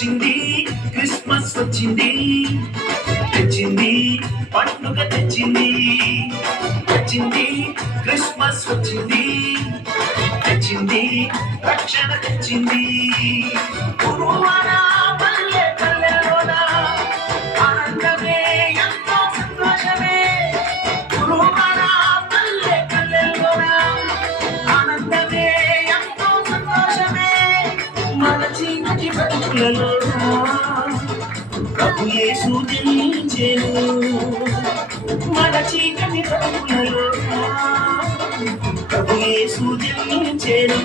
వచ్చింది క్రిస్మస్ వచ్చింది, తెచ్చింది పండుగ తెచ్చింది. వచ్చింది క్రిస్మస్ వచ్చింది, తెచ్చింది రక్షణ తెచ్చింది. గురువార పల్లె పల్లెలోన ఆనందమే ఎంతో సంతోషమే. గురువార పల్లె పల్లెలోన ఆనందమే ఎంతో సంతోషమే. మన చీకటి బ్రతుకులలో ప్రభు యేసు జనించెను. మన చీకటి బ్రతుకులలో ప్రభు యేసు జనించెను.